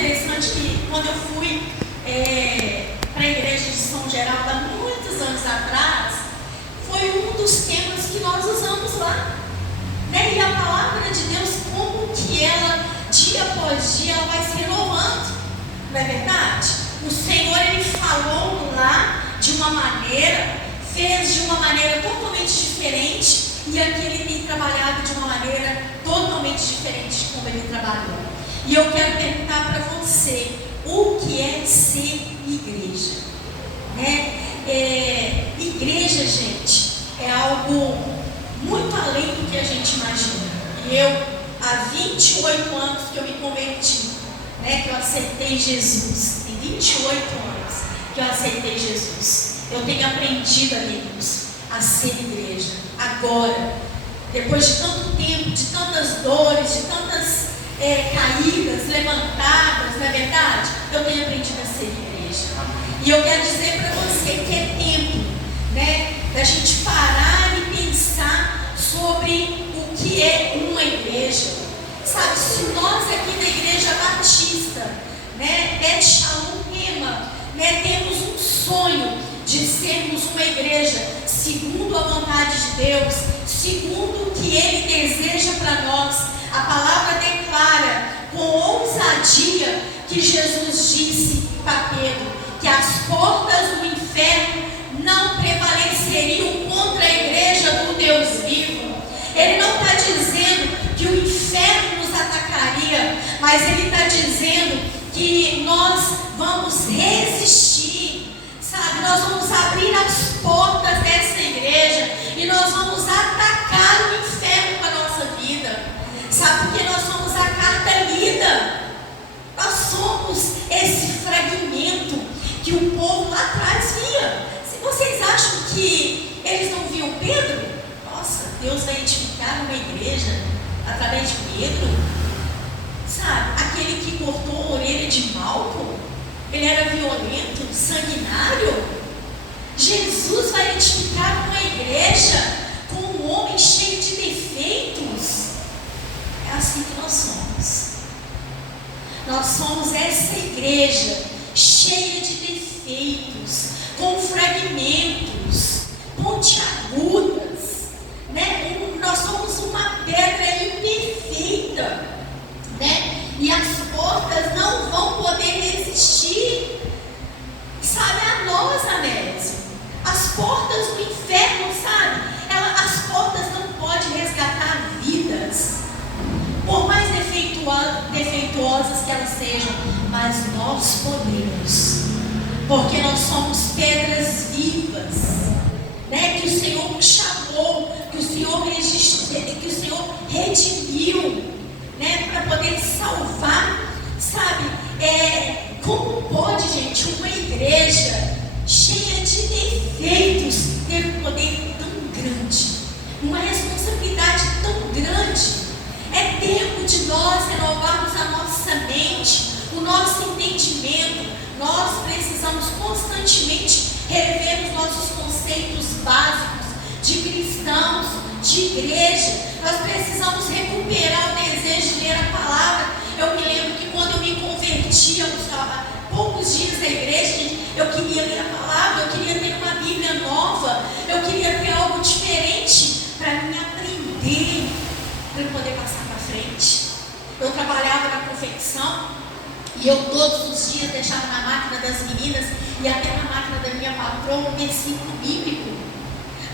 interessante que quando eu fui para a igreja de São Geraldo há muitos anos atrás, foi um dos temas que nós usamos lá, né? E a palavra de Deus, como que ela, dia após dia, ela vai se renovando, não é verdade? O Senhor, Ele falou lá de uma maneira, fez de uma maneira totalmente diferente, e aqui Ele tem trabalhado de uma maneira totalmente diferente de como Ele trabalhou. E eu quero perguntar para você, o que é ser igreja? Né? Igreja, gente, é algo muito além do que a gente imagina. E eu, há 28 anos que eu me converti, né, que eu aceitei Jesus, tem 28 anos que eu aceitei Jesus, eu tenho aprendido, amigos, a ser igreja. Agora, depois de tanto tempo, de tantas dores, de tantas caídas, levantadas, não é verdade? Eu tenho aprendido a ser igreja. E eu quero dizer para você que é tempo, né, da gente parar e pensar sobre o que é uma igreja. Sabe, se nós aqui da Igreja Batista, né, Beth Shalom Rema, né, temos um sonho de sermos uma igreja segundo a vontade de Deus, segundo o que Ele deseja para nós. A palavra declara com ousadia que Jesus disse para Pedro que as portas do inferno não prevaleceriam contra a igreja do Deus vivo. Ele não está dizendo que o inferno nos atacaria, mas Ele está dizendo que nós vamos resistir, sabe? Nós vamos abrir as portas dessa igreja e nós vamos atacar o inferno com a nossa vida, sabe? Porque nós somos a carta lida, nós somos esse fragmento que o povo lá atrás via. Se vocês acham que eles não viam Pedro, nossa, Deus vai edificar uma igreja através de Pedro, sabe? Aquele que cortou a orelha de Malco, ele era violento, sanguinário. Jesus vai edificar uma igreja com um homem cheio de defeitos. É assim que nós somos. Nós somos essa igreja cheia de defeitos, com fragmentos, pontiagudas, né? Nós somos uma pedra imperfeita, né? E as portas não vão poder resistir, sabe, a nós, Anésio. As portas do inferno, sabe? As portas não podem resgatar vidas, por mais defeituosas que elas sejam, mas nós podemos, porque nós somos pedras vivas, né? Que o Senhor nos chamou, que o Senhor redimiu, né? Para poder salvar, sabe? Como pode, gente, uma igreja cheia de defeitos ter um poder tão grande, uma responsabilidade tão grande? É tempo de nós renovarmos a nossa mente, o nosso entendimento. Nós precisamos constantemente rever os nossos conceitos básicos de cristãos, de igreja. Nós precisamos recuperar o desejo de ler a palavra. Eu me lembro que quando eu me converti, há poucos dias da igreja, eu queria ler a palavra, eu queria ter uma Bíblia nova, eu queria ter algo diferente para mim aprender, para eu poder passar para frente. Eu trabalhava na confecção e eu todos os dias deixava na máquina das meninas e até na máquina da minha patroa um versículo bíblico,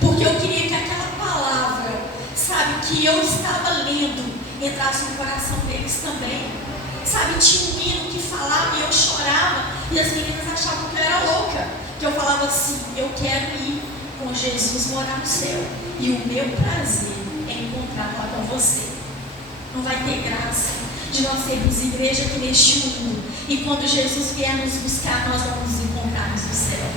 porque eu queria que aquela palavra, sabe, que eu estava lendo, entrasse no coração deles também. Sabe, tinha um hino que falava e eu chorava e as meninas achavam que eu era louca, que eu falava assim: eu quero ir com Jesus morar no céu e o meu prazer é encontrar lá com você. Não vai ter graça de nós sermos igreja aqui neste mundo e quando Jesus vier nos buscar, nós vamos nos encontrarmos no céu.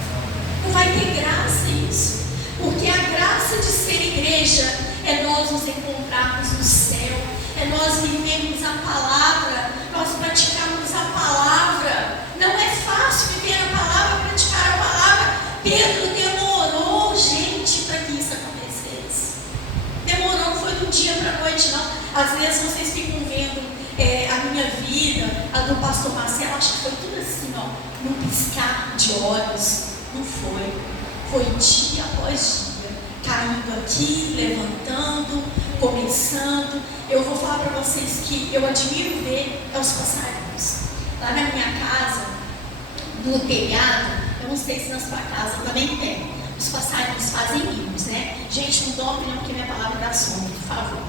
Não vai ter graça isso, porque a graça de ser igreja é nós nos encontrarmos no céu, é nós vivermos a palavra, nós praticarmos a palavra. Não é fácil viver a palavra, praticar a palavra. Pedro demorou, gente, para que isso acontecesse. Demorou, não foi do dia para a noite, não. Às vezes vocês ficam vendo a minha vida, a do pastor Marcelo, de olhos. Não foi. Foi dia após dia, caindo aqui, levantando, começando. Eu vou falar para vocês que eu admiro ver os passarinhos. Lá na minha casa, no telhado, eu não sei se na sua casa também tem. Os passarinhos fazem ninhos, né? Gente, não dá opinião porque minha palavra dá sombra, por favor.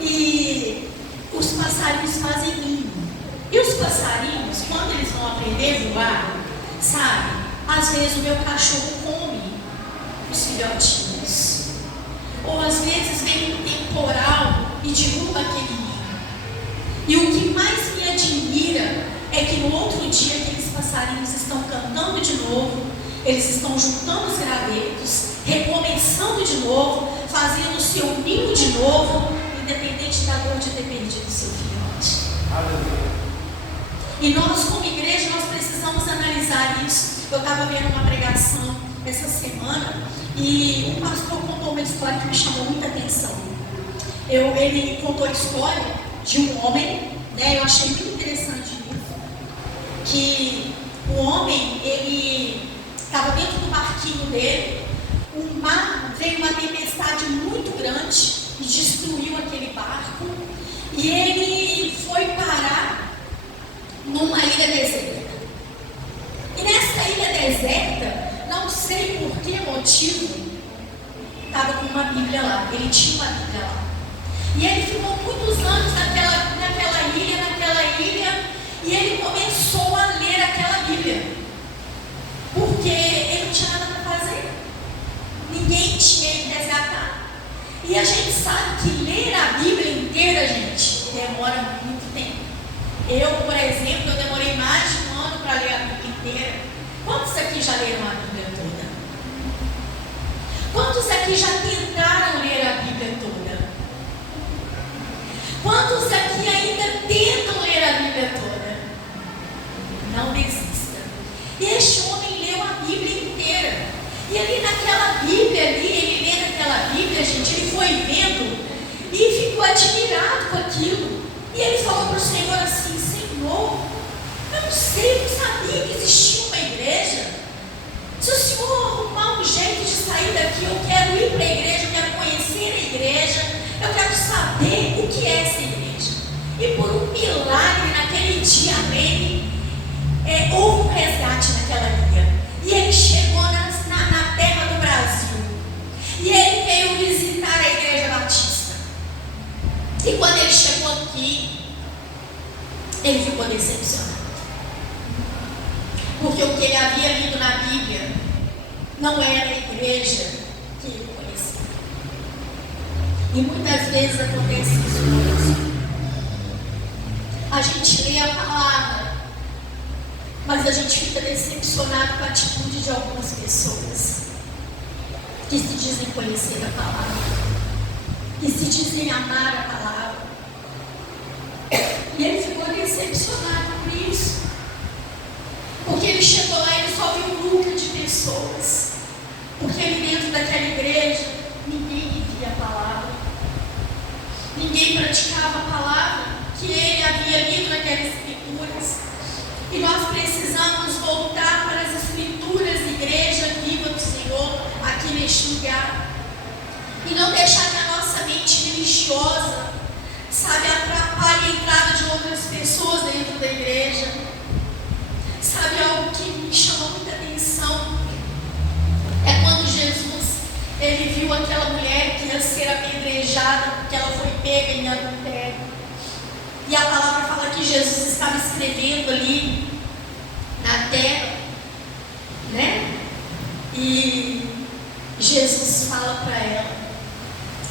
E os passarinhos fazem ninho. E os passarinhos, quando eles vão aprender a voar, sabe? Às vezes o meu cachorro come os filhotinhos. Ou às vezes vem um temporal e derruba aquele ninho. E o que mais me admira é que no outro dia aqueles passarinhos estão cantando de novo, eles estão juntando os gravetos, recomeçando de novo, fazendo o seu ninho de novo, independente da dor de ter perdido o seu filhote. E nós, como igreja, nós precisamos analisar isso. Eu estava vendo uma pregação essa semana e um pastor contou uma história que me chamou muita atenção. Ele contou a história de um homem, né? Eu achei muito interessante isso, que o homem, ele estava dentro do barquinho dele, veio uma tempestade muito grande e destruiu aquele barco, e ele foi parar numa ilha deserta. E nessa ilha deserta, não sei por que motivo, estava com uma Bíblia lá, ele tinha uma Bíblia lá. E ele ficou muitos anos naquela ilha, e ele começou a ler aquela Bíblia. Porque ele não tinha nada para fazer. Ninguém tinha que resgatar. E a gente sabe que ler a Bíblia inteira, gente, demora muito tempo. Eu, por exemplo, eu demorei mais de um ano para ler a Bíblia inteira. Quantos aqui já leram a Bíblia toda? Quantos aqui já tentaram ler a Bíblia toda? Quantos aqui ainda tentam ler a Bíblia toda? Não desista. Este homem leu a Bíblia inteira. E ali naquela Bíblia, ele lendo aquela Bíblia, gente, ele foi vendo e ficou admirado com aquilo. E ele falou para o Senhor assim: Senhor, eu não sei, eu não sabia que existia uma igreja. Se o Senhor arrumar um jeito de sair daqui, eu quero ir para a igreja, eu quero conhecer a igreja, eu quero saber o que é essa igreja. E por um milagre naquele dia, amém, houve um resgate naquela ilha. E ele chegou na terra do Brasil. E ele veio visitar a Igreja Batista. E quando ele chegou aqui, ele ficou decepcionado. Porque o que ele havia lido na Bíblia não era a igreja que ele conhecia. E muitas vezes acontece isso conosco. A gente lê a palavra, mas a gente fica decepcionado com a atitude de algumas pessoas que se dizem conhecer a palavra, que se dizem amar a palavra. E ele ficou decepcionado por isso, porque ele chegou lá e ele só viu um número de pessoas, porque ali dentro daquela igreja ninguém vivia a palavra, ninguém praticava a palavra que ele havia lido naquelas escrituras. E nós precisamos voltar para as escrituras, igreja viva do Senhor, aqui neste lugar. E não deixar que a nossa mente religiosa, sabe, atrapalhe a entrada de outras pessoas dentro da igreja. Sabe, algo que me chamou muita atenção é quando Jesus, ele viu aquela mulher que ia ser apedrejada porque ela foi pega em adultério. E a palavra fala que Jesus estava escrevendo ali na terra, né? E Jesus fala para ela,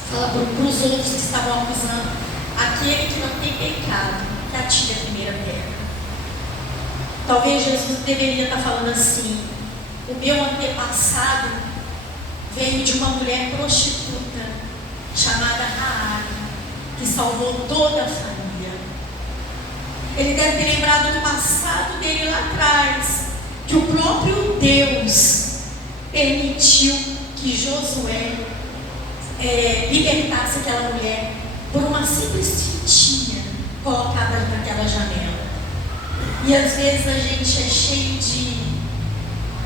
fala para os outros que estavam acusando: aquele que não tem pecado, que atire a primeira pedra. Talvez Jesus deveria estar falando assim: o meu antepassado veio de uma mulher prostituta chamada Raabe, que salvou toda a família. Ele deve ter lembrado do passado dele lá atrás, que o próprio Deus permitiu que Josué libertasse aquela mulher por uma simples fitinha colocada naquela janela. E às vezes a gente é cheio de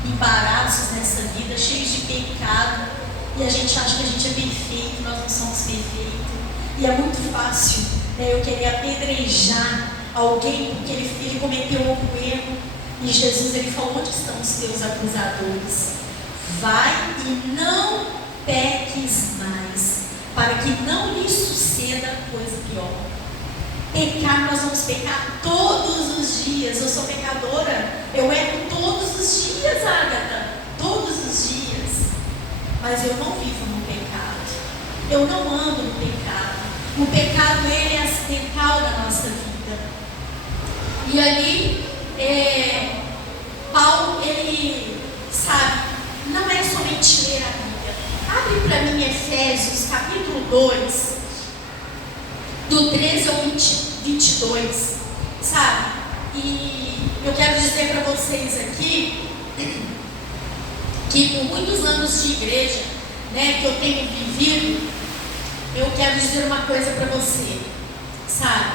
embaraços nessa vida, cheios de pecado, e a gente acha que a gente é perfeito, nós não somos perfeitos. E é muito fácil, né, eu querer apedrejar alguém porque ele cometeu algum erro. E Jesus, ele falou: onde estão os teus acusadores? Vai e não peques mais, para que não lhe suceda coisa pior. Pecar, nós vamos pecar todos os dias. Eu sou pecadora, eu erro todos os dias, Ágata, todos os dias. Mas eu não vivo no pecado, eu não ando no pecado. O pecado, ele é acidental na nossa vida. E ali, Paulo, ele sabe, não é somente ler a Bíblia. Abre para mim Efésios capítulo 2, do 13 ao 22, sabe? E eu quero dizer para vocês aqui que por muitos anos de igreja, né, que eu tenho vivido, eu quero dizer uma coisa para você, sabe?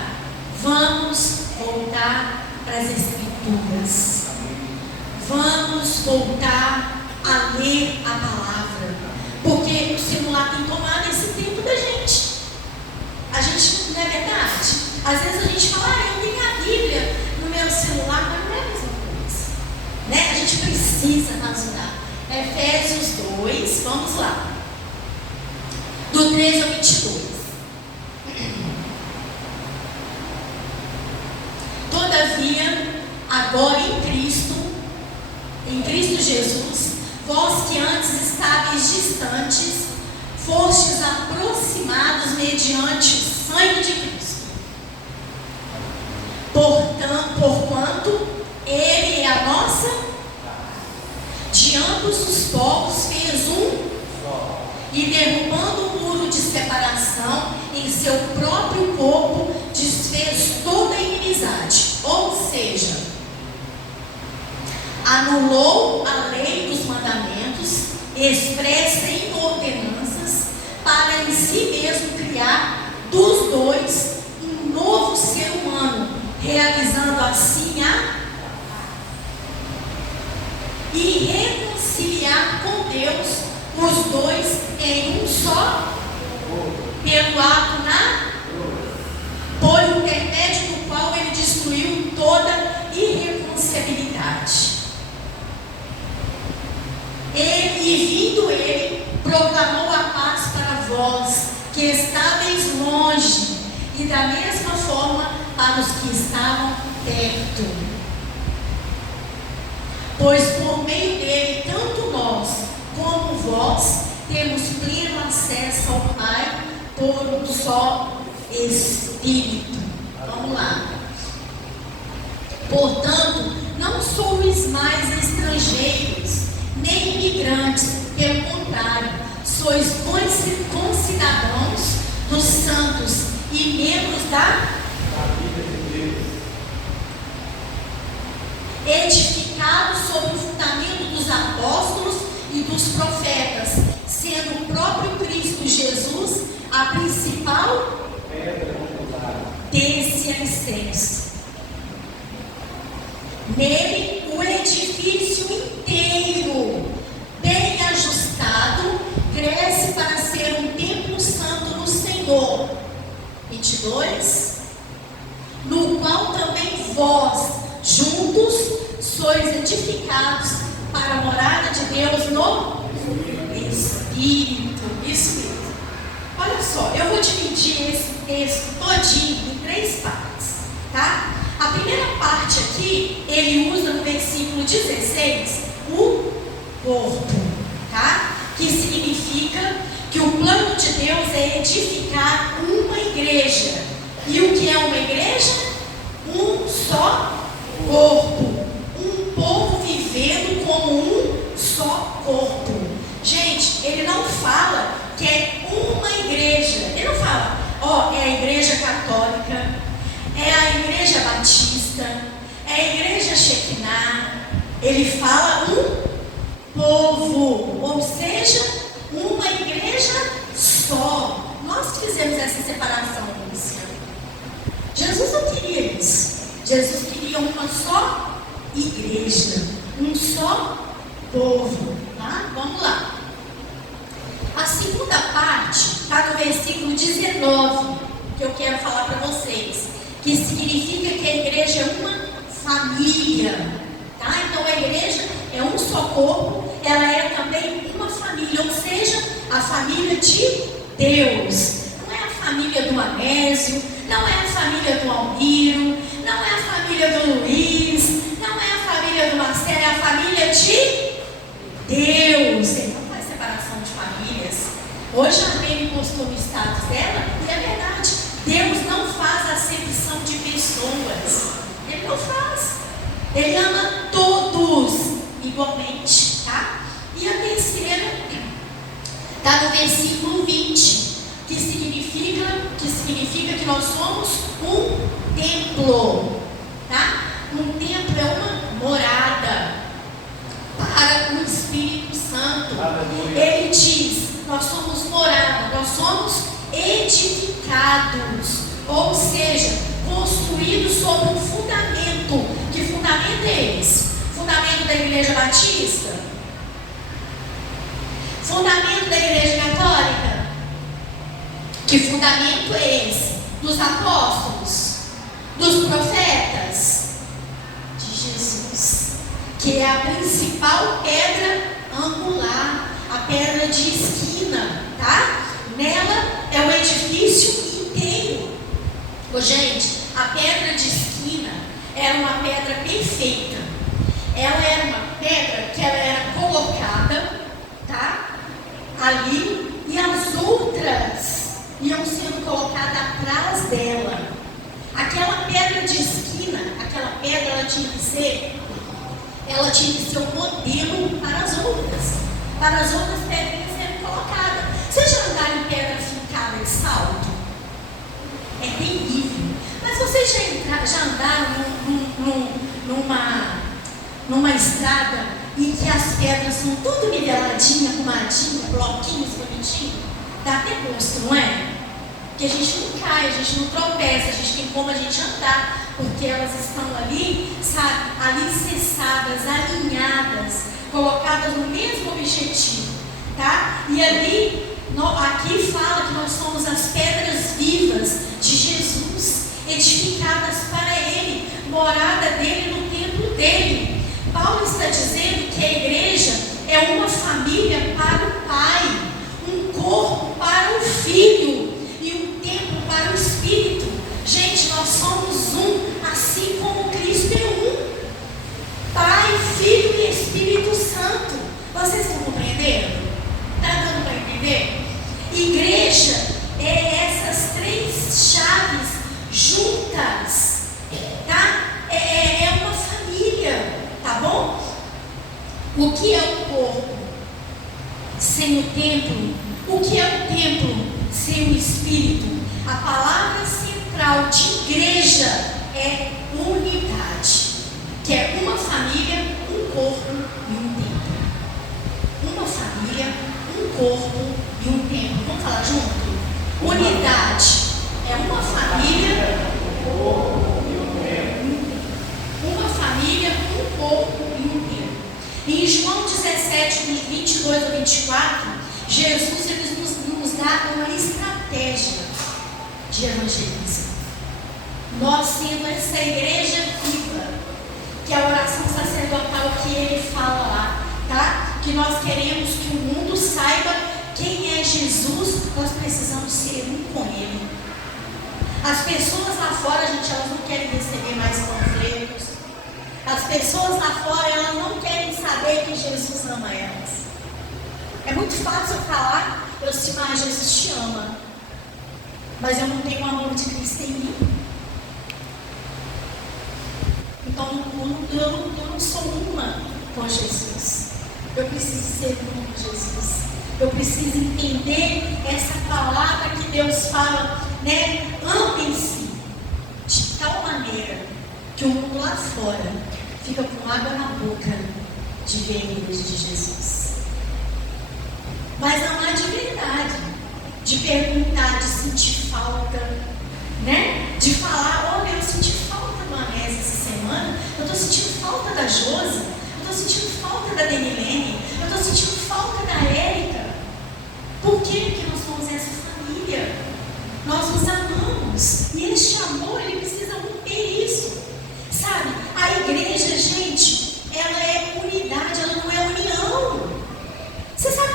Vamos voltar para as Escrituras. Vamos voltar a ler a palavra, porque o celular tem tomado esse tempo da gente. A gente, não é verdade? Às vezes a gente fala: eu tenho a Bíblia no meu celular, mas não é a mesma coisa, né? A gente precisa rasurar. Efésios 2, vamos lá, do 13 ao 22. Todavia, agora em Cristo Jesus, vós que antes estáveis distantes, fostes aproximados mediante o sangue de Cristo. Porquanto Ele é a nossa, de ambos os povos fez um, e derrubando o muro de separação em seu próprio corpo, desfez toda a inimizade. Ou seja, anulou a lei dos mandamentos, expressa em ordenanças, para em si mesmo criar dos dois um novo ser humano, realizando assim e reconciliar com Deus os dois em um só, pelo ato por intermédio do qual ele destruiu toda irreconciliabilidade. E vindo ele, proclamou a paz para vós, que estáveis longe, e da mesma forma para os que estavam perto. Pois por meio dele, tanto nós como vós temos pleno acesso ao Pai por um só Espírito. Vamos lá. Portanto, não sois mais estrangeiros, nem imigrantes, pelo contrário, sois concidadãos dos santos e membros da família de Deus, edificados sobre o fundamento dos apóstolos e dos profetas, sendo o próprio Cristo Jesus a principal desse alicerce. Nele o edifício inteiro, bem ajustado, cresce para ser um templo santo no Senhor. 22. No qual também vós, juntos, sois edificados para a morada de Deus no Espírito. Olha só, eu vou dividir esse texto todinho em 3 partes, tá? A primeira parte aqui, ele usa no versículo 16 o corpo, tá? Que significa que o plano de Deus é edificar uma igreja. E o que é uma igreja? Um só corpo. Um povo vivendo como um só corpo. Gente, ele não fala que é uma igreja. Ele não fala, é a igreja católica, é a igreja batista, é a igreja Shekinah. Ele fala um povo, ou seja, uma igreja só. Nós fizemos essa separação, Lúcia. Jesus não queria isso. Jesus queria uma só igreja, um só povo. Tá? Vamos lá. A segunda parte está no versículo 19, que eu quero falar para vocês, que significa que a igreja é uma família. Tá? Então a igreja é um só corpo, ela é também uma família, ou seja, a família de Deus. Não é a família do Anésio, não é a família do Almiro, não é a família do Luiz, não é a família do Marcelo, é a família de Deus. Ele não faz separação de famílias. Hoje a Beni postou no status dela, e é verdade, Deus não faz acepção de pessoas. Ele não faz. Ele ama todos igualmente, tá? E a terceira está no versículo 20, que significa que nós somos um templo, tá? Um templo é uma morada para o Espírito Santo. Aleluia. Ele diz, nós somos morada, nós somos edificados, ou seja, construídos sobre um fundamento. Que fundamento é esse? Fundamento da Igreja Batista? Fundamento da Igreja Católica? Que fundamento é esse? Dos apóstolos? Dos profetas? De Jesus, que é a principal pedra angular, a pedra de esquina, tá? Nela é o edifício inteiro. Ô, gente, a pedra de esquina era uma pedra perfeita. Ela era uma pedra que ela era colocada, tá? Ali, e as outras iam sendo colocadas atrás dela. Aquela pedra de esquina, aquela pedra, ela tinha que ser um modelo para as outras pedrinhas serem colocadas. Vocês já andaram em pedra fincada de salto? É terrível. Mas vocês já andaram numa estrada em que as pedras são tudo niveladinhas, arrumadinhas, bloquinhos bonitinhos? Dá até gosto, não é? Porque a gente não cai, a gente não tropeça, a gente tem como a gente andar, porque elas estão ali, sabe, alicerçadas, alinhadas, colocadas no mesmo objetivo, tá? E ali, aqui fala que nós somos as pedras vivas de Jesus, edificadas para Ele, morada dele no templo dele. Paulo está dizendo que a igreja é uma família para o Pai, um corpo para o Filho e um templo para o Espírito. Gente, nós somos um, assim como Cristo é um. Pai, Filho e Espírito Santo. Vocês estão compreendendo? Está dando para entender? Igreja é essas três chaves juntas, tá? É uma família, tá bom? O que é o corpo sem o templo? O que é o templo sem o Espírito? A palavra central de igreja é unidade, que é uma família, um corpo e um templo. Uma família, um corpo e um templo. Vamos falar junto? Unidade é uma família, um corpo e um templo. Em João 17, 22 a 24, Jesus ele nos dá uma estratégia de evangelismo. Nós sendo essa igreja viva, que é a oração sacerdotal que ele fala lá, tá? Que nós queremos que o mundo saiba quem é Jesus, nós precisamos ser um com Ele. As pessoas lá fora, gente, elas não querem receber mais panfletos. As pessoas lá fora, elas não querem saber que Jesus ama elas. É muito fácil eu falar, Jesus te ama, mas eu não tenho o amor de Cristo em mim. Então, eu não sou uma com Jesus. Eu preciso ser uma com Jesus. Eu preciso entender essa palavra que Deus fala, né? Amem-se de tal maneira que o mundo lá fora fica com água na boca de ver a igreja de Jesus. Mas amar de verdade, de perguntar, de sentir falta, né? De falar, olha, eu senti falta do Anésio essa semana, eu estou sentindo falta da Josi, eu estou sentindo falta da Denilene.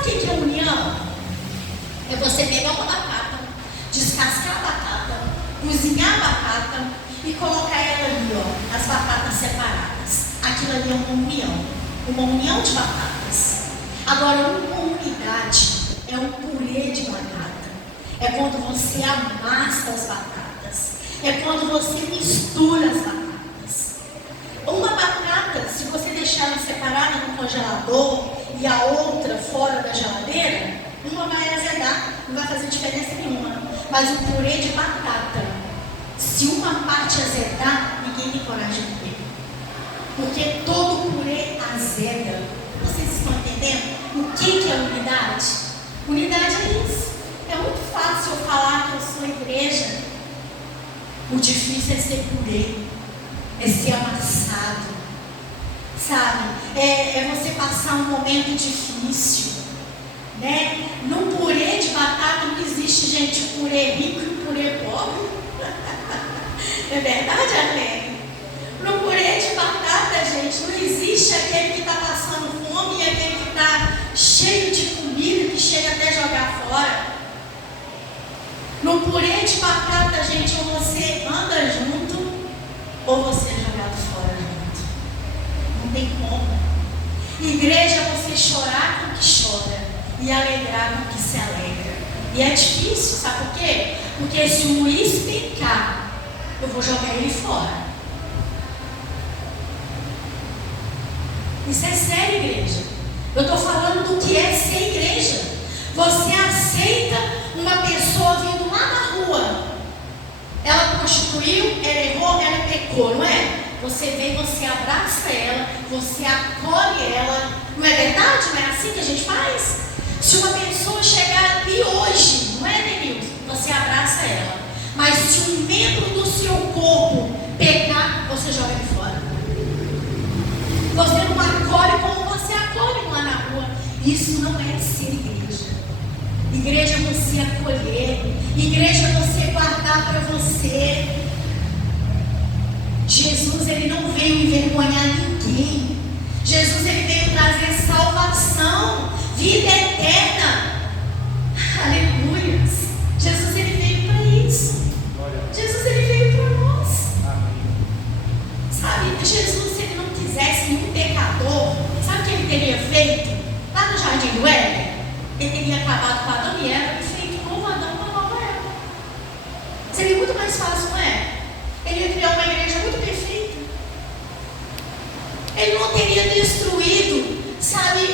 o que é união? É você pegar uma batata, descascar a batata, cozinhar a batata e colocar ela ali, ó, as batatas separadas. Aquilo ali é uma união de batatas. Agora, uma unidade é um purê de batata. É quando você amassa as batatas. É quando você mistura as batatas. Uma batata, se você deixar ela separada no congelador e a outra fora da geladeira, uma vai azedar, não vai fazer diferença nenhuma. Mas o purê de batata, se uma parte azedar, ninguém tem coragem de comer. Porque todo purê azeda. Vocês estão entendendo o que é unidade? Unidade é isso. É muito fácil eu falar que eu sou igreja. O difícil é ser purê, é ser amassado, sabe? É você passar um momento difícil, né? No purê de batata não existe, gente, purê rico e purê pobre. É verdade, Arlene? No purê de batata, gente, não existe aquele que está passando fome e aquele que está cheio de comida, que chega até jogar fora. No purê de batata, gente, ou você anda junto, ou você é jogado fora junto. Não tem como. Igreja é você chorar com o que chora e alegrar com o que se alegra. E é difícil, sabe por quê? Porque se o Luiz pecar, eu vou jogar ele fora. Isso é sério, igreja. Eu estou falando do que é ser igreja. Você aceita uma pessoa vindo lá na rua. Ela prostituiu, ela errou, ela pecou, não é? Você vem, você abraça ela, você acolhe ela. Não é verdade? Não é assim que a gente faz? Se uma pessoa chegar aqui hoje, não é, Denilson? Você abraça ela. Mas se um membro do seu corpo pecar, você joga ele fora. Você não acolhe como você acolhe lá na rua. Isso não é ser igreja. Igreja é você acolher. Igreja é você guardar para você. Jesus, ele não veio envergonhar ninguém. Jesus, ele veio trazer salvação, vida eterna. Aleluia. Jesus, ele veio para isso. Jesus, ele veio para nós. Sabe, Jesus, se ele não quisesse nenhum pecador, sabe o que ele teria feito? Lá no Jardim do Éden, ele teria acabado com Adão e Eva e feito um novo Adão, uma nova Eva. Seria muito mais fácil, não é? Ele ia criar uma igreja muito perfeita. Ele não teria destruído, sabe,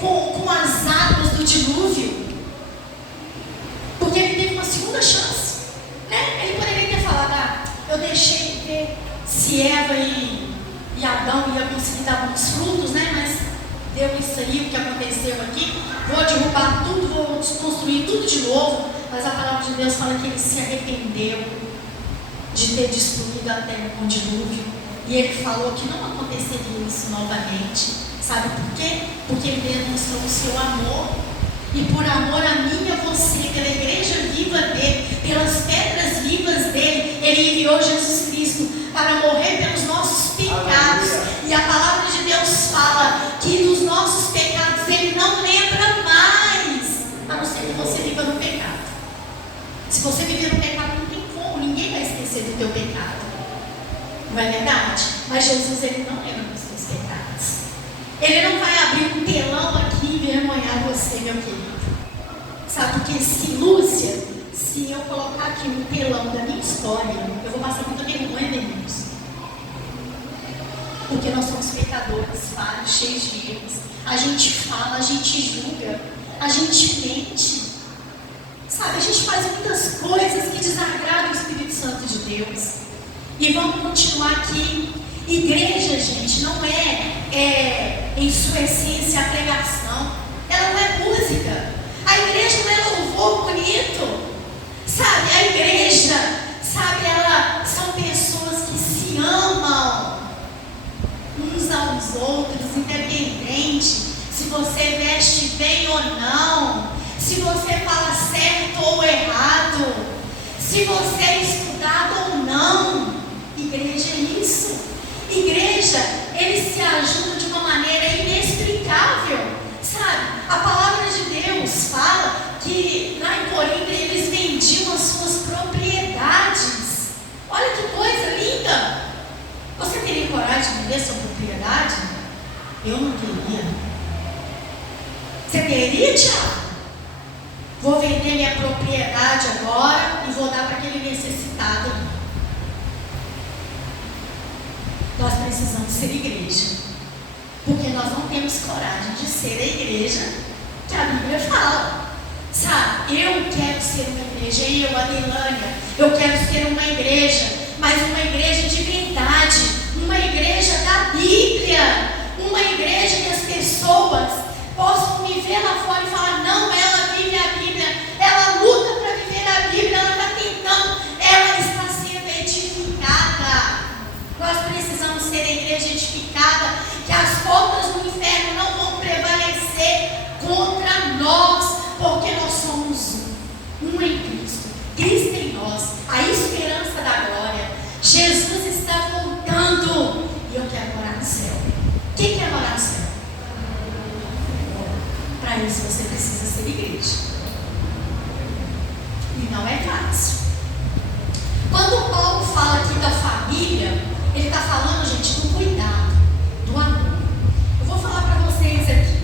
com as águas do dilúvio. Porque ele teve uma segunda chance, né? Ele poderia ter falado, eu deixei de ver se Eva e Adão iam conseguir dar bons frutos, né? Mas deu isso aí, o que aconteceu aqui. Vou derrubar tudo, vou desconstruir tudo de novo. Mas a palavra de Deus fala que ele se arrependeu de ter destruído a terra com o dilúvio. E ele falou que não aconteceria isso novamente. Sabe por quê? Porque ele demonstrou o seu amor. E por amor a mim e a você, pela igreja viva dele, pelas pedras vivas dele, ele enviou Jesus Cristo para morrer pelos nossos pecados. E a palavra de Deus fala que dos nossos pecados ele não lembra mais, a não ser que você viva no pecado. Se você viver no pecado, não tem como, ninguém vai esquecer do teu pecado. Não é verdade? Mas Jesus, ele não lembra dos teus pecados. Ele não vai abrir um telão aqui e envergonhar você, meu querido. Sabe, porque se eu colocar aqui um telão da minha história, eu vou passar muita vergonha, meninos. Porque nós somos pecadores, falhos, cheios de erros. A gente fala, a gente julga, a gente mente. Sabe, a gente faz muitas coisas que desagradam o Espírito Santo de Deus. E vamos continuar aqui. Igreja, gente, não é em sua essência a pregação. Ela não é música. A igreja não é louvor bonito. Sabe, a igreja, sabe, são pessoas que se amam uns aos outros, independente se você veste bem ou não, se você fala certo ou errado, se você é estudado ou não. Igreja é isso. Igreja, eles se ajudam de uma maneira inexplicável. Sabe, a palavra de coragem de vender sua propriedade? Eu não teria. Você teria, Tiago? Vou vender minha propriedade agora e vou dar para aquele necessitado. Nós precisamos ser igreja, porque nós não temos coragem de ser a igreja que a Bíblia fala. Sabe, eu quero ser uma igreja, a Deilânia, eu quero ser uma igreja, mas uma igreja de verdade, uma igreja da Bíblia, uma igreja que as pessoas possam me ver lá fora e falar: não, ela vive a Bíblia, ela luta para viver a Bíblia, ela está tentando, ela está sendo edificada. Nós precisamos ser a igreja edificada, que as portas do inferno não vão prevalecer contra nós, porque nós somos um em Cristo, Cristo em nós, a esperança da glória. Jesus está voltando e eu quero morar no céu. Quem quer morar no céu? Para isso você precisa ser igreja. E não é fácil. Quando Paulo fala aqui da família, ele está falando, gente, do cuidado, do amor. Eu vou falar para vocês aqui.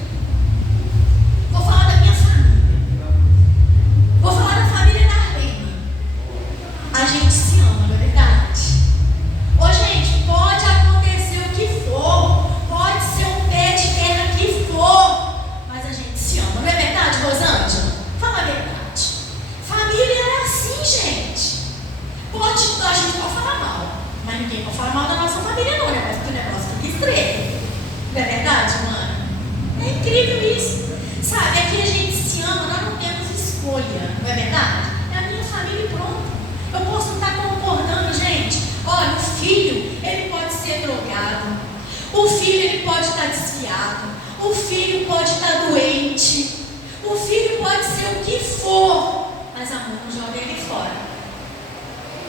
Vou falar da minha família. Vou falar da família da Arlene. A gente se ama, não é verdade? Ô, gente, pode acontecer o que for, pode ser um pé de terra que for, mas a gente se ama, não é verdade, Rosângela? Fala a verdade. Família é assim, gente. A gente pode falar mal, mas ninguém pode falar mal da nossa família, não, né? Porque o negócio fica estreito. Não é verdade, mano? É incrível isso. Sabe, aqui a gente se ama, nós não temos escolha, não é verdade? É a minha família e pronto. Eu posso estar concordando, gente. Olha, o filho, ele pode ser drogado. O filho, ele pode estar desviado. O filho pode estar doente. O filho pode ser o que for, mas amor não joga ele fora.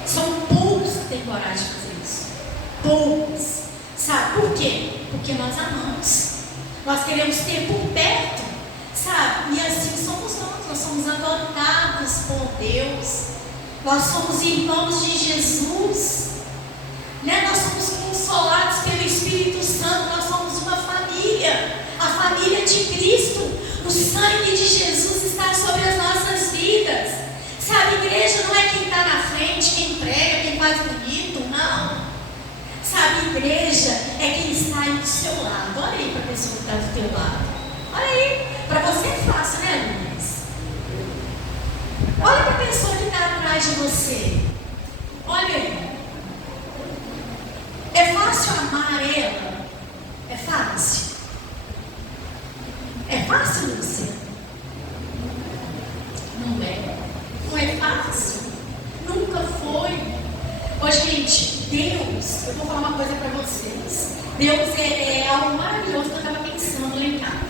São poucos que têm coragem de fazer isso. Poucos. Sabe por quê? Porque nós amamos. Nós queremos ter por perto. Sabe? E assim somos nós. Nós somos adotados por Deus. Nós somos irmãos de Jesus. Né? Nós somos consolados pelo Espírito Santo. Nós somos uma família. A família de Cristo. O sangue de Jesus está sobre as nossas vidas. Sabe, igreja não é quem está na frente, quem prega, quem faz bonito, não. Sabe, igreja é quem está aí do seu lado. Olha aí para a pessoa que está do teu lado. Olha aí, para você é fácil, né, Luiz? Olha para a pessoa que está atrás de você. Olha aí. É fácil amar ela? É fácil? É fácil, Lúcia? Não é. Não é fácil. Nunca foi. Ô, gente, Deus, eu vou falar uma coisa para vocês. Deus é algo maravilhoso que eu estava pensando lá em casa.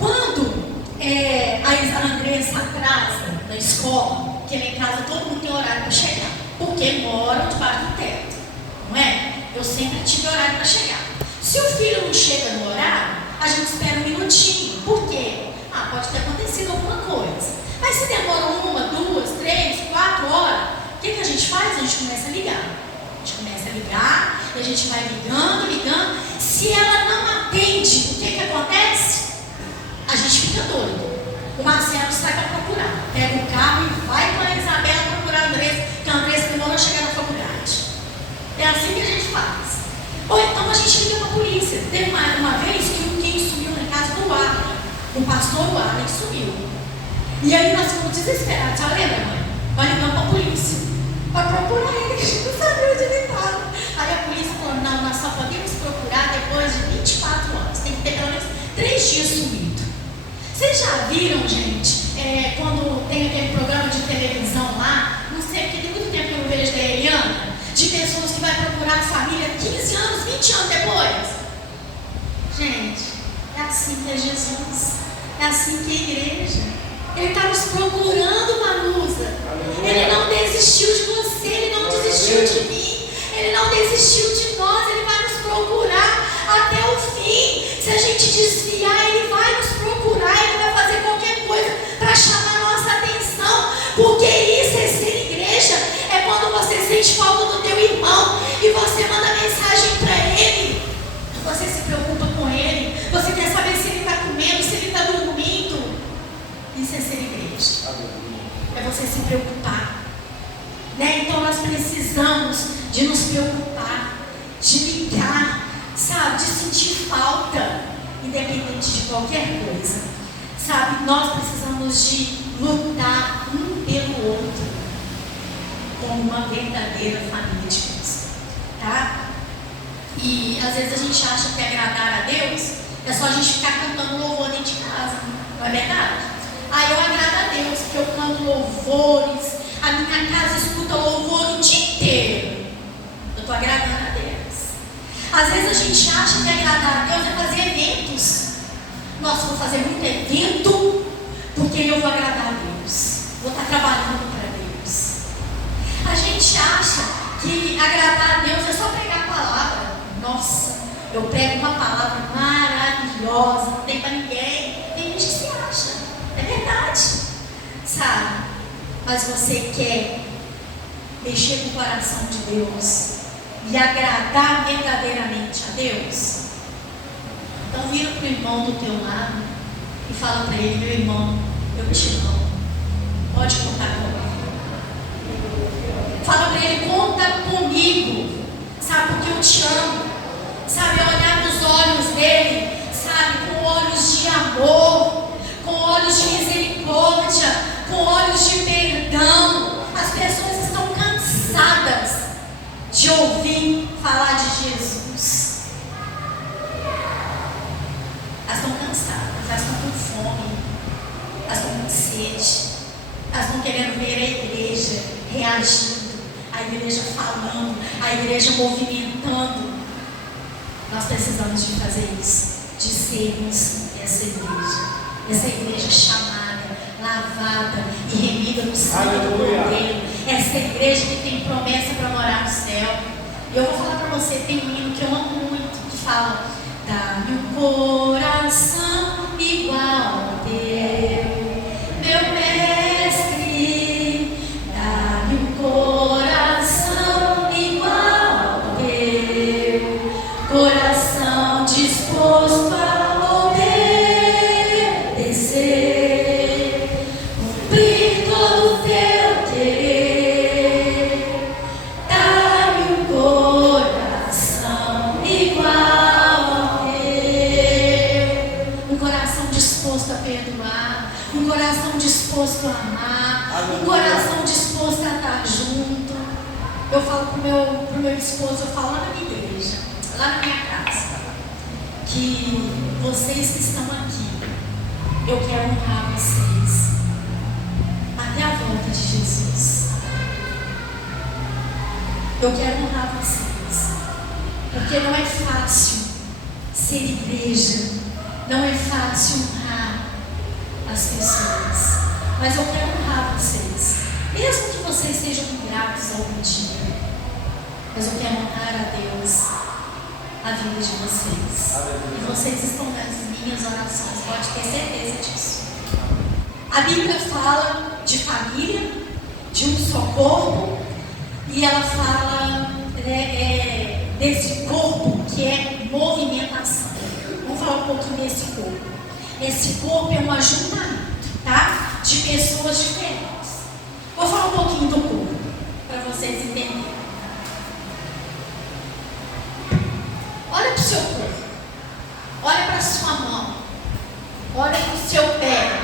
Quando a Andressa atrasa na escola, porque lá em casa todo mundo tem horário para chegar, porque mora debaixo do teto, não é? Eu sempre tive horário para chegar. Se o filho não chega no horário, a gente espera um minutinho. Por quê? Pode ter acontecido alguma coisa. Mas se demora 1, 2, 3, 4 horas, o que a gente faz? A gente começa a ligar. A gente começa a ligar e a gente vai ligando. Se ela não atende, o que acontece? A gente fica doido. O Marcelo sai para procurar. Pega o carro e vai com a Isabela procurar a Andressa, que a Andressa demorou a chegar na faculdade. É assim que a gente faz. Ou então a gente liga para a polícia. Teve uma vez que quem sumiu na casa do Arlen, o pastor Arlen sumiu. E aí nós fomos desesperados, já lembra, mãe? Nós ligamos para a polícia, para procurar ele, que a gente não sabia onde ele estava. Aí a polícia falou: não, nós só podemos procurar depois de 24 horas, tem que ter pelo menos 3 dias sumido. Vocês já viram, gente, quando tem aquele programa de televisão lá, não sei, porque tem muito tempo que eu não vejo da Eliana, de pessoas que vai procurar a família 15 anos, 20 anos depois? Gente, é assim que é Jesus, é assim que é a igreja. Ele está nos procurando, Manusa. Ele não desistiu de você, ele não desistiu de mim, ele não desistiu de nós, ele vai nos procurar até o fim. Se a gente desviar, ele vai nos procurar, ele vai fazer qualquer coisa para chamar a nossa atenção, porque isso é ser igreja. É quando você sente falta do teu irmão e você manda mensagem independente de qualquer coisa. Sabe, nós precisamos de lutar um pelo outro como uma verdadeira família de Cristo, tá? E às vezes a gente acha que agradar a Deus é só a gente ficar cantando louvor dentro de casa, não é verdade? Aí eu agrado a Deus porque eu canto louvores, a minha casa escuta louvor o dia inteiro. Eu estou agradando a Deus. Às vezes a gente acha que agradar a Deus é fazer eventos. Nossa, vou fazer muito evento porque eu vou agradar a Deus. Vou estar trabalhando para Deus. A gente acha que agradar a Deus é só pregar a palavra. Nossa, eu prego uma palavra maravilhosa, não tem para ninguém. Tem gente que se acha, é verdade, sabe? Mas você quer mexer com o coração de Deus e agradar verdadeiramente a Deus? Então vira para o irmão do teu lado e fala para ele: meu irmão, eu te amo, pode contar comigo. Fala para ele: conta comigo, sabe, porque eu te amo. Sabe, olhar nos olhos dele, sabe, com olhos de amor, com olhos de misericórdia, com olhos de perdão. As pessoas estão cansadas de ouvir falar de Jesus. Elas estão cansadas, elas estão com fome, elas estão com sede, elas estão querendo ver a igreja reagindo, a igreja falando, a igreja movimentando. Nós precisamos de fazer isso, de sermos essa igreja chamada, lavada e remida no sangue do Cordeiro, essa igreja que tem promessa para morar no céu. E eu vou falar para você, tem um hino que eu amo muito, que fala: dá-me um coração igual ao teu, meu mestre, dá-me um coração igual ao teu, coração disposto a obedecer, cumprir todo o teu querer. Dá-me um coração igual ao teu, um coração disposto a perdoar, um coração disposto a amar, um coração disposto a estar junto. Eu falo pro meu esposo, eu falo lá na minha igreja, lá na minha casa, que vocês que estão aqui, eu quero honrar vocês até a volta de Jesus. Eu quero honrar vocês, porque não é fácil ser igreja, não é fácil honrar as pessoas, mas eu quero honrar vocês, mesmo que vocês sejam gratos algum dia, mas eu quero honrar a Deus a vida de vocês. E vocês estão nas minhas orações, pode ter certeza disso. A Bíblia fala de família, de um só corpo, e ela fala desse corpo que é movimentação. Vamos falar um pouquinho desse corpo. Esse corpo é um ajuntamento, tá? De pessoas diferentes. Vou falar um pouquinho do corpo, para vocês entenderem. Olha para o seu corpo, olha para a sua mão, olha para o seu pé.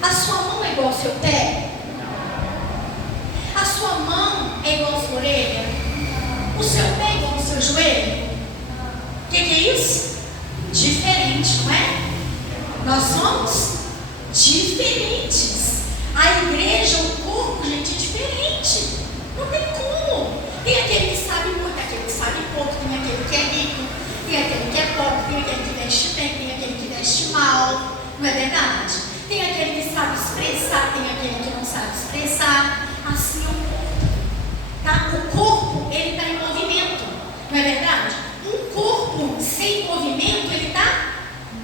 A sua mão é igual ao seu pé? A sua mão é igual à sua orelha? O seu pé é igual ao seu joelho? O que é isso? Diferente, não é? Nós somos diferentes. A igreja, o corpo, gente, é diferente. Não tem como. Tem aquele que sabe muito, aquele que sabe pouco, tem aquele que é rico, tem aquele que é pobre, tem aquele que veste bem, tem aquele que veste mal, não é verdade? Tem aquele que sabe expressar, tem aquele que não sabe expressar. Assim é o corpo, tá? O corpo, ele está em movimento, não é verdade? Um corpo sem movimento, ele está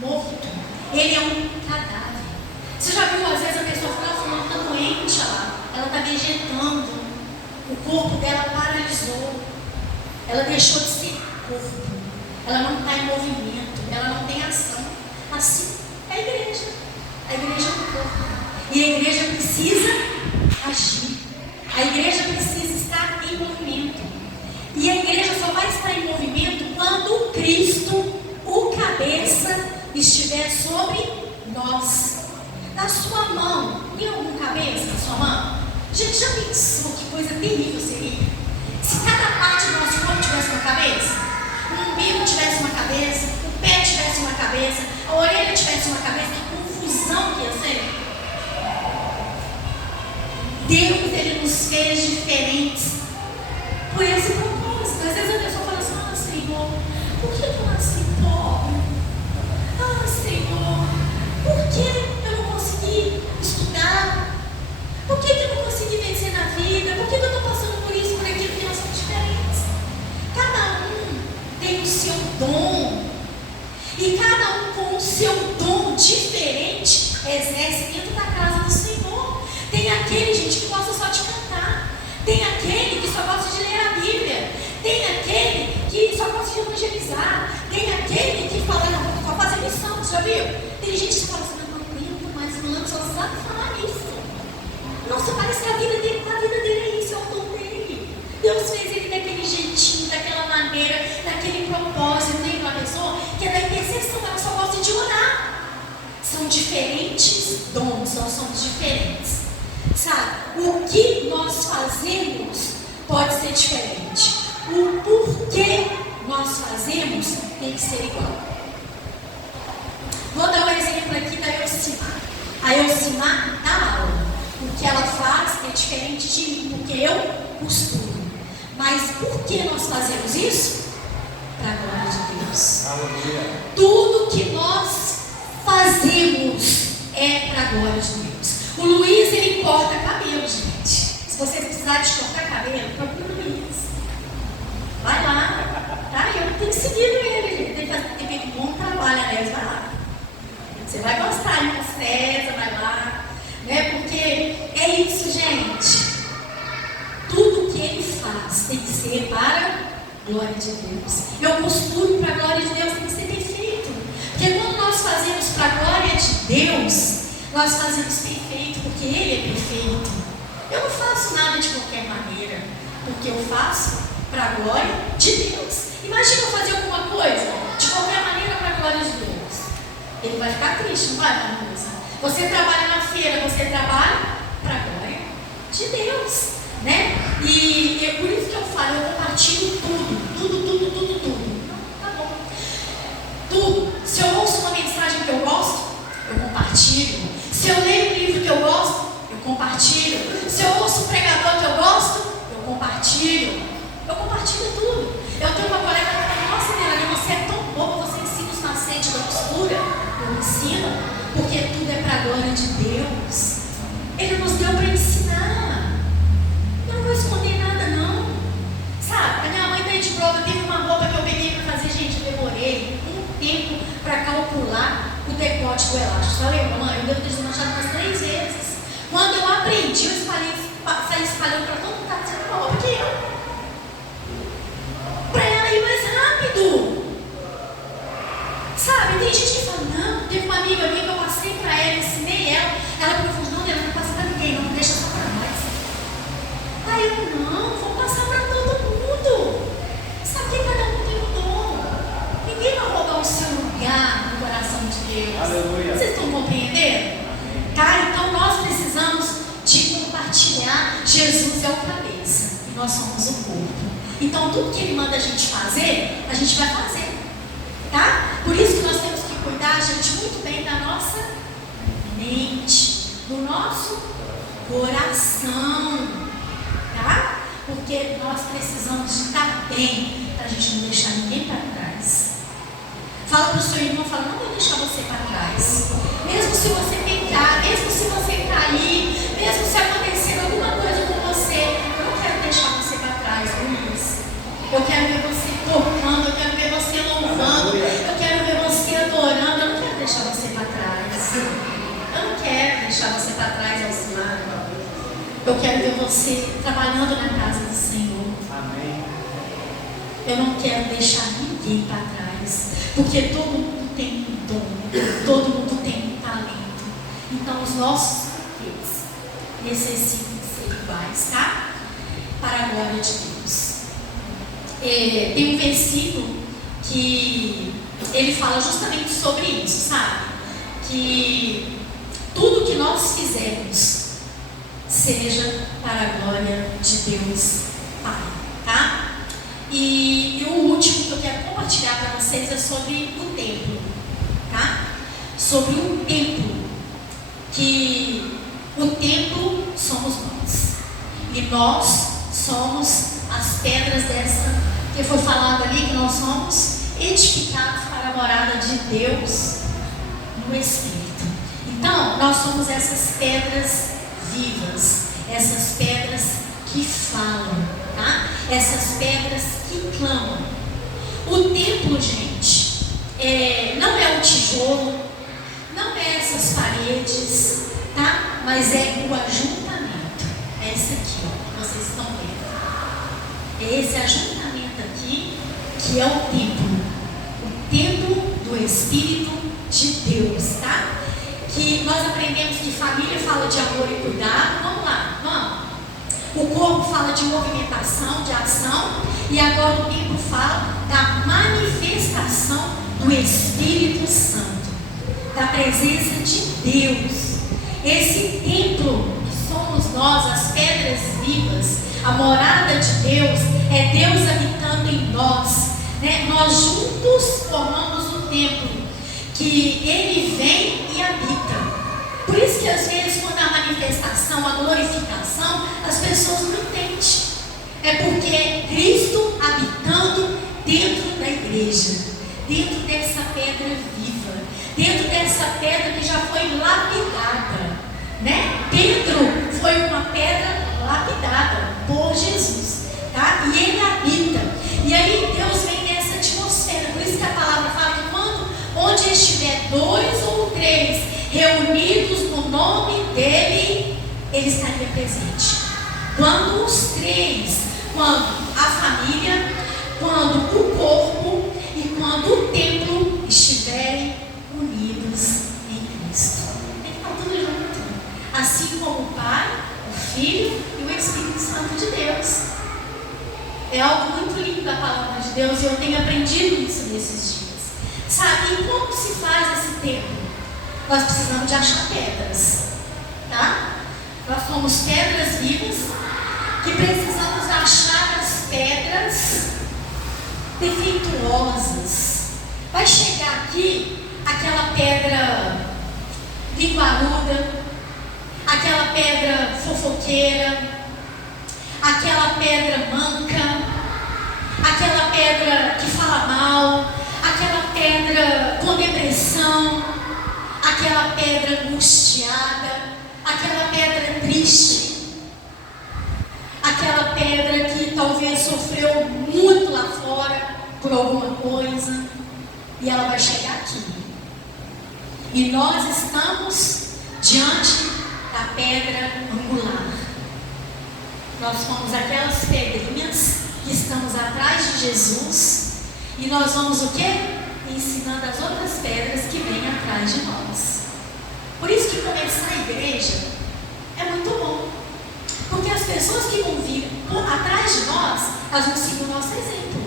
morto, ele é um cadáver. Você já viu, às vezes a pessoa fala: ela está doente, ela está vegetando. O corpo dela paralisou, ela deixou de ser corpo, ela não está em movimento, ela não tem ação. Assim é a igreja é o corpo, e a igreja precisa agir, a igreja precisa estar em movimento, e a igreja só vai estar em movimento quando Cristo, o caminho, estiver sobre nós. Na sua mão, tem algum cabeça na sua mão? Gente, já pensou que coisa terrível seria? Se cada parte do nosso corpo tivesse uma cabeça, o umbigo tivesse uma cabeça, o pé tivesse uma cabeça, a orelha tivesse uma cabeça, que confusão que ia ser. Deus, Ele nos fez diferentes por esse propósito. Às vezes a pessoa fala assim: ah, Senhor, por que eu nasci pobre? Ah, Senhor, por que eu não consegui estudar? Por que eu não consegui vencer na vida? Por que eu estou passando por isso, por aquilo? Porque nós somos diferentes. Cada um tem o seu dom. E cada um com o seu dom diferente exerce dentro da casa do Senhor. Tem aquele, gente, que gosta só de cantar. Tem aquele que só gosta de ler a Bíblia. Tem aquele que só gosta de evangelizar. Tem aquele que fala, não, só fazer missão, você já viu? Tem gente que fala assim: não aguento mais, fulano só sabe falar isso. Nossa, parece que a vida dele é isso, é o dom dele. Deus fez ele daquele jeitinho, daquela maneira, daquele propósito. Tem uma pessoa que é da intercessão, ela só gosta de orar. São diferentes dons, nós somos diferentes. Sabe, o que nós fazemos pode ser diferente. O porquê nós fazemos tem que ser igual. Vou dar um exemplo aqui da Elcimar. A Elcimar dá aula. O que ela faz é diferente de mim, porque eu costuro. Mas por que nós fazemos isso? Para a glória de Deus. Aleluia. Tudo que nós fazemos é para a glória de Deus. O Luiz, ele corta cabelo, gente. Se você precisar de cortar cabelo, procura o Luiz. Vai lá. Tá? Eu tenho seguido ele, gente. Tem feito um bom trabalho, aliás, vai lá. Você vai gostar de uma festa, vai lá. Né? Porque é isso, gente. Tudo que ele faz tem que ser para a glória de Deus. Eu costuro para a glória de Deus, tem que ser perfeito. Porque quando nós fazemos para a glória de Deus, nós fazemos perfeito, porque Ele é perfeito. Eu não faço nada de qualquer maneira, porque eu faço para a glória de Deus. Imagina eu fazer alguma coisa de qualquer maneira para a glória de Deus. Ele vai ficar triste, não vai, Manusa? Você trabalha na feira, você trabalha para a glória de Deus, né? E é por isso que eu falo, eu compartilho tudo. Tá bom. Tudo. Se eu ouço uma mensagem que eu gosto, eu compartilho. Se eu leio um livro que eu gosto, eu compartilho. Se eu ouço um pregador que eu gosto, eu compartilho. Eu compartilho tudo. Eu tenho uma colega que fala: nossa, Melanie, você é tão boa, você ensina os macetes da costura. Eu ensino, porque tudo é para a glória de Deus. Ele nos deu para ensinar. Eu não vou esconder nada, não. Sabe, a minha mãe está de prova, teve uma roupa que eu peguei para fazer, gente, eu demorei um tempo para calcular o decote do elástico. Só lembra, mãe? Eu devo ter desmanchado umas 3 vezes. Quando eu aprendi, eu saí espalhando para todo mundo que estava fazendo uma roupa que eu. Para ela ir mais rápido. Sabe, tem gente que fala: não, teve uma amiga minha que eu passei para ela, ensinei ela. Ela falou: não, ela não passa para ninguém, não deixa só para nós. Aí eu: não, vou passar para todo mundo. Sabe que cada um tem um dom. Ninguém vai roubar o seu lugar no coração de Deus. Aleluia. Vocês estão compreendendo? Tá? Então nós precisamos de compartilhar. Jesus é o cabeça e nós somos o corpo. Então tudo que Ele manda a gente fazer, a gente vai fazer. Tá? Por isso que nós temos que cuidar, gente, muito bem da nossa mente, do nosso coração. Tá? Porque nós precisamos estar bem para a gente não deixar ninguém para trás. Fala para o seu irmão, fala: não vou deixar você para trás. Mesmo se você pecar, mesmo se você cair, mesmo se acontecer alguma coisa com você, eu não quero deixar você para trás, Luiz. Eu quero ver você tocando, eu quero ver você louvando, eu quero ver você adorando, eu não quero deixar você para trás. Eu não quero deixar você para trás, Elcimar. Eu quero ver você trabalhando na casa do Senhor. Amém. Eu não quero deixar ninguém para trás, porque todo mundo tem um dom, todo mundo tem um talento. Então os nossos papéis necessitam ser iguais, tá? Para a glória de Deus. Tem um versículo que ele fala justamente sobre isso, sabe? Que tudo que nós fizermos seja para a glória de Deus Pai, tá? E o último que eu quero compartilhar para vocês é sobre o templo, tá? Sobre o templo, que o templo somos nós, e nós somos as pedras dessa, que foi falado ali, que nós somos edificados para a morada de Deus no Espírito. Então, nós somos essas pedras vivas, essas pedras que falam, tá? Essas pedras que clamam. O templo, gente, não é o tijolo, não é essas paredes, tá? Mas é o ajuntamento. É esse aqui, ó, que vocês estão vendo. É esse ajuntamento aqui que é o templo do Espírito de Deus, tá? Que nós aprendemos que família fala de amor e cuidado. Vamos lá, vamos. O corpo fala de movimentação, de ação, e agora o templo fala da manifestação do Espírito Santo, da presença de Deus. Esse templo que somos nós, as pedras vivas, a morada de Deus, é Deus habitando em nós, né? Nós juntos formamos o templo, que Ele vem e habita. Por isso que às vezes, quando a manifestação, a glorificação, as pessoas não entendem. É porque é Cristo habitando dentro da igreja, dentro dessa pedra viva, dentro dessa pedra que já foi lapidada, né? Pedro foi uma pedra lapidada por Jesus, tá? E Ele habita. E aí Deus vem nessa atmosfera. Por isso que a palavra fala que onde estiver 2 ou 3 reunidos no nome dele, Ele estaria presente. Quando os 3, quando a família, quando o corpo e quando o templo estiverem unidos em Cristo. Tem que estar tudo junto. Assim como o Pai, o Filho e o Espírito Santo de Deus. É algo muito lindo da palavra de Deus e eu tenho aprendido isso nesses dias. Sabe, e como se faz esse templo? Nós precisamos de achar pedras, tá? Nós somos pedras vivas que precisamos achar as pedras defeituosas. Vai chegar aqui aquela pedra linguaruda, aquela pedra fofoqueira, aquela pedra manca, aquela pedra que fala mal, aquela pedra com depressão, aquela pedra angustiada, aquela pedra triste, aquela pedra que talvez sofreu muito lá fora por alguma coisa, e ela vai chegar aqui. E nós estamos diante da pedra angular. Nós somos aquelas pedrinhas que estamos atrás de Jesus. E nós vamos o quê? Ensinando as outras pedras que vêm atrás de nós. Por isso que começar a igreja é muito bom. Porque as pessoas que vão vir atrás de nós, elas vão seguir o nosso exemplo.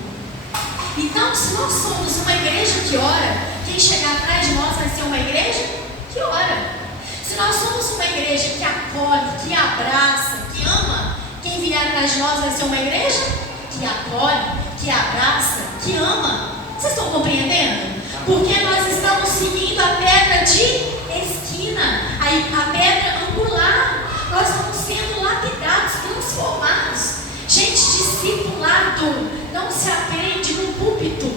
Então, se nós somos uma igreja que ora, quem chegar atrás de nós vai ser uma igreja que ora. Se nós somos uma igreja que acolhe, que abraça, que ama, quem vier atrás de nós vai ser uma igreja que acolhe, que abraça, que ama. Vocês estão compreendendo? Porque nós estamos seguindo a pedra de esquina, a pedra angular. Nós estamos sendo lapidados, transformados. Gente, discipulado não se aprende no púlpito.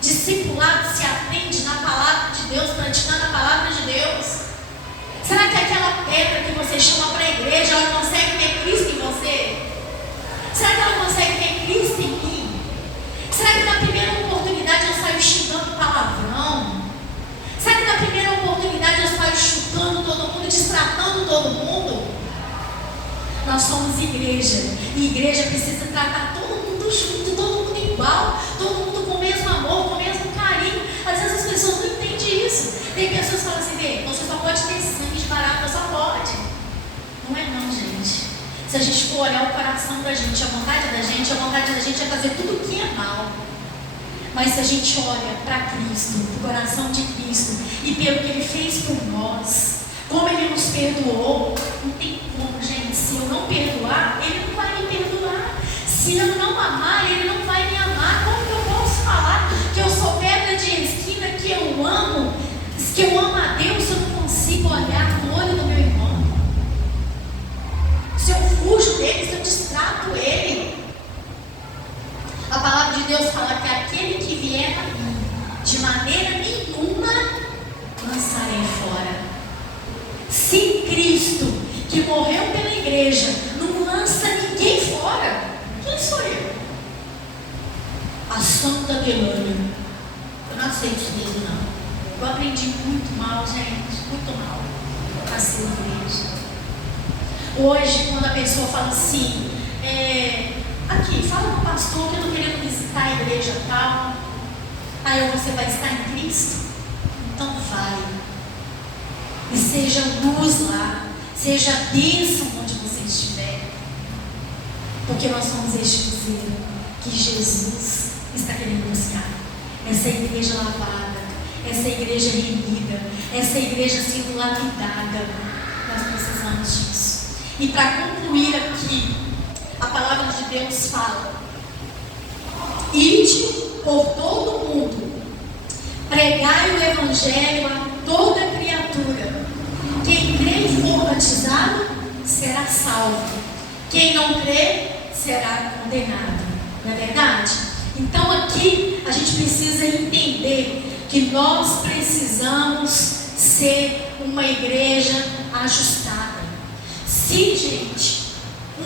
Discipulado se aprende na palavra de Deus, praticando a palavra de Deus. Será que aquela pedra que você chama para a igreja, ela consegue ver Cristo em você? Será que ela consegue ver Cristo em mim? Será que na primeira oportunidade eu saio xingando palavrão? Será que na primeira oportunidade eu saio chutando todo mundo, destratando todo mundo? Nós somos igreja, e igreja precisa tratar todo mundo junto, todo mundo igual, todo mundo com o mesmo amor, com o mesmo carinho. Às vezes as pessoas não entendem isso. Tem pessoas que falam assim: você só pode ter sangue de barata, só pode. Não é não, gente. Se a gente for olhar o coração da gente, a vontade da gente é fazer tudo o que é mal. Mas Mas se a gente olha para Cristo, para o coração de Cristo, e pelo que Ele fez por nós, como Ele nos perdoou, não tem como, gente. Se eu não perdoar, Ele não vai me perdoar. Se eu não amar, Ele não vai me amar. Como que eu posso falar que eu sou pedra de esquina, que eu amo a Deus, se eu não consigo olhar no olho do meu irmão? Se eu fujo dele, se eu distrato ele? A palavra de Deus fala que aquele que vier a mim, de maneira nenhuma lançarei fora. Se Cristo, que morreu pela igreja, não lança ninguém fora, quem sou eu? A Santa Delânia. Eu não aceito isso mesmo, não. Eu aprendi muito mal, gente, muito mal, a ser igreja. Hoje, quando a pessoa fala assim, aqui, fala com o pastor que eu estou querendo visitar a igreja tal. Aí você vai estar em Cristo? Então vai. E seja luz lá, seja bênção onde você estiver. Porque nós somos este dizer que Jesus está querendo buscar. Essa igreja lavada, essa igreja remida, essa igreja sendo lapidada. Nós precisamos disso. E para concluir aqui, a palavra de Deus fala: ide por todo o mundo, pregai o evangelho a toda criatura. Quem crê e for batizado será salvo. Quem não crê será condenado. Não é verdade? Então aqui a gente precisa entender que nós precisamos ser uma igreja ajustada. Se, gente,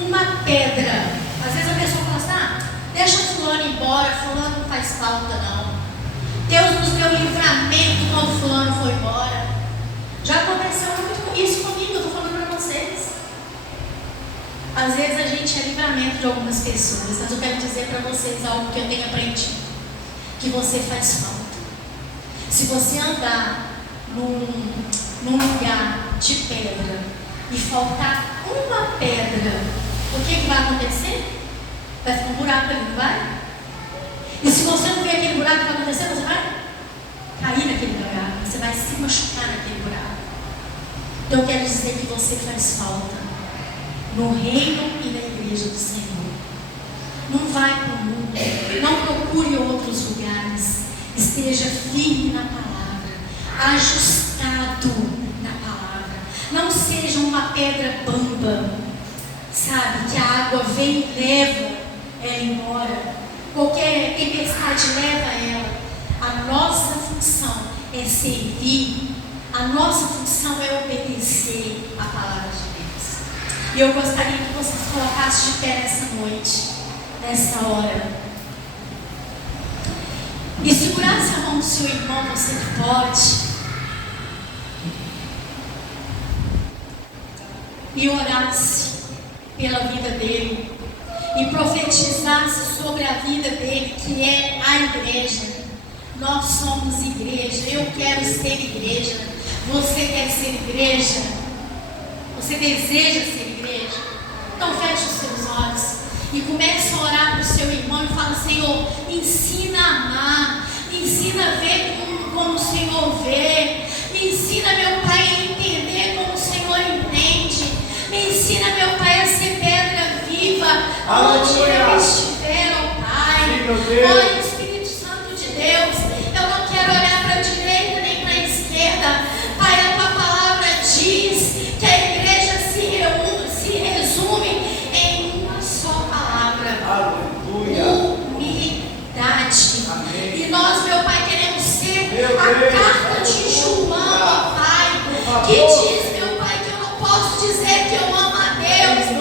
uma pedra, às vezes a pessoa fala assim, deixa o fulano embora, fulano não faz falta não. Deus nos deu livramento quando fulano foi embora. Já aconteceu muito isso comigo, eu estou falando para vocês. Às vezes a gente é livramento de algumas pessoas, mas eu quero dizer para vocês algo que eu tenho aprendido, que você faz falta. Se você andar num lugar de pedra e faltar uma pedra, o que vai acontecer? Vai ficar um buraco ali, não vai? E se você não ver aquele buraco, o que vai acontecer? Você vai cair naquele buraco, você vai se machucar naquele buraco. Então eu quero dizer que você faz falta no reino e na igreja do Senhor. Não vai para o mundo, não procure outros lugares. Esteja firme na palavra, ajustado na palavra. Não seja uma pedra bamba, sabe, que a água vem e leva ela embora. Qualquer tempestade leva ela. A nossa função é servir, a nossa função é obedecer a palavra de Deus. E eu gostaria que vocês colocassem de pé nessa noite, nessa hora, e segurasse a mão do seu irmão, você pode, e orasse pela vida dele, e profetizasse sobre a vida dele, que é a igreja. Nós somos igreja, eu quero ser igreja, você quer ser igreja, você deseja ser igreja? Então feche os seus olhos e comece a orar para o seu irmão e fala: Senhor, ensina a amar, me ensina a ver como o Senhor vê, me ensina, meu Pai, a entender como o Senhor entende, me ensina, meu Pai, a ser pedra viva onde eu estiver, ó Pai. Ó Espírito Santo de Deus, eu não quero olhar para a direita nem para a esquerda. Pai, a tua palavra diz que a igreja se resume em uma só palavra: humildade. Amém. E nós, meu Pai, queremos ser a carta de João, ó Pai, que diz, meu Pai, que eu não posso dizer que eu amo a Deus se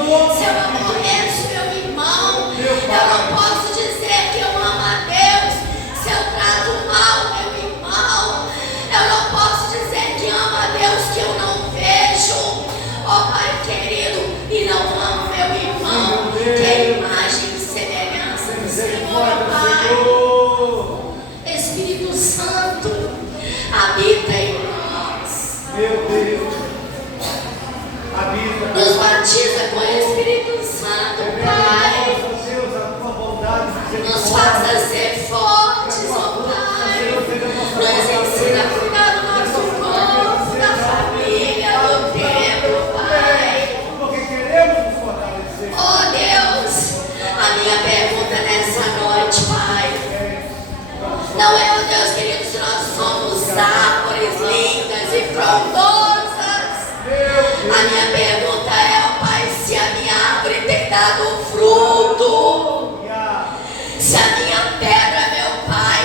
eu não conheço meu irmão. Eu não posso dizer que eu amo a Deus se eu trato mal meu irmão. Eu não posso dizer que amo a Deus que eu não vejo, ó Pai querido, e não amo meu irmão, que é imagem e semelhança do Senhor, Pai. Espírito Santo, habita em nós. Meu Deus. dar o fruto. Se a minha pedra, meu Pai,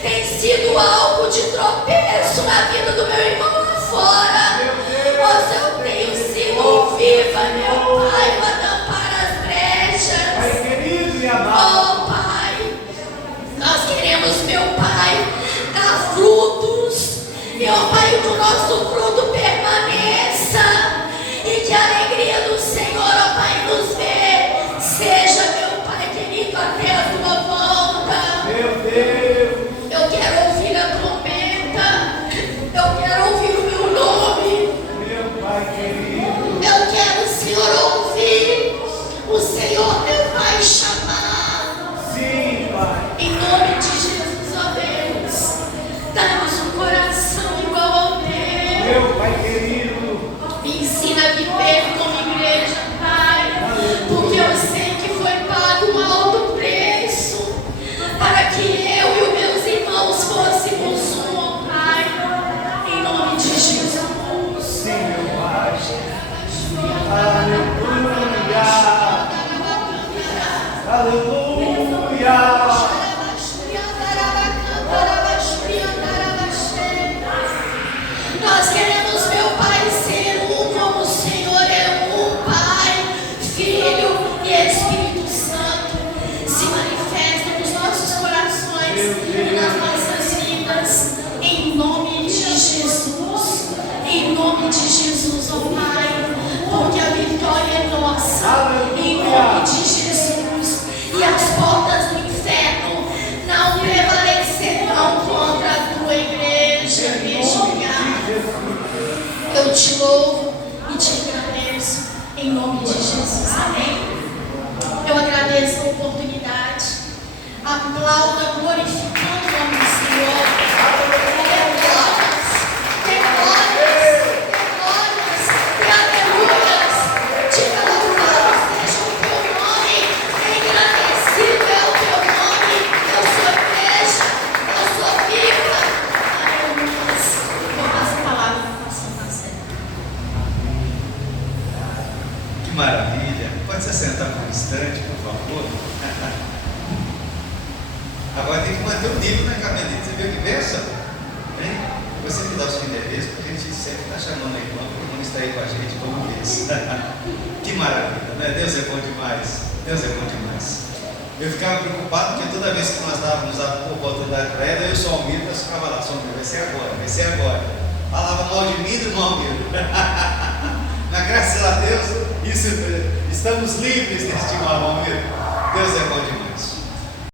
tem sido algo de tropeço na vida do meu irmão lá fora, mas eu tenho sido viva, meu Pai, para tampar as brechas. Oh Pai, nós queremos, meu Pai, dar frutos, meu Pai, que o nosso fruto permaneça e que a alegria do Senhor, ó Pai, nos vê, seja, meu Pai querido, até a tua volta. Meu Deus, Eu quero ouvir a trombeta, eu quero ouvir o meu nome, meu Pai querido. eu quero, Senhor, ouvir o Senhor me vai chamar. Sim, Pai. Em nome de Jesus, ó Deus, dá-nos um coração igual ao teu. Meu Pai querido. Me ensina a viver como igreja, Pai, porque eu sei que foi pago um alto preço para que eu e os meus irmãos fôssemos um, ó Pai, em nome de Jesus. Sim, meu Pai. Aleluia. Aleluia. Nós queremos, meu Pai, ser um como o Senhor é um, Pai, Filho e Espírito Santo. Se manifesta nos nossos corações e nas nossas vidas, em nome de Jesus. Em nome de Jesus, ó Pai, porque a vitória é nossa. Em nome de Jesus. E as portas do inferno não prevalecerão contra a tua igreja, vigiar. Eu te louvo e te agradeço em nome de Jesus, amém? Eu agradeço a oportunidade, aplauda glorificando o nome do Senhor. Dê glórias, dê aleluias, diga louvado seja o teu nome, engrandecido é o teu nome. Eu sou igreja, eu sou viva, aleluias. Eu passo a palavra para o pastor Marcelo. Que maravilha! Pode se assentar por um instante, por favor? Agora tem que manter o nível na caminhada. Você viu que benção? Hein? Você me dá o seu endereço, porque a gente sempre está chamando a irmã, porque o irmão está aí com a gente, como vez. Que maravilha, né? Deus é bom demais. Deus é bom demais. Eu ficava preocupado porque toda vez que nós dávamos a oportunidade para ela, eu só Almir, eu ficava lá, só Almir, vai ser agora, vai ser agora. Falava mal de mim do mal Almir. Mas graças a Deus, estamos livres deste mal, Almir. Deus é bom demais.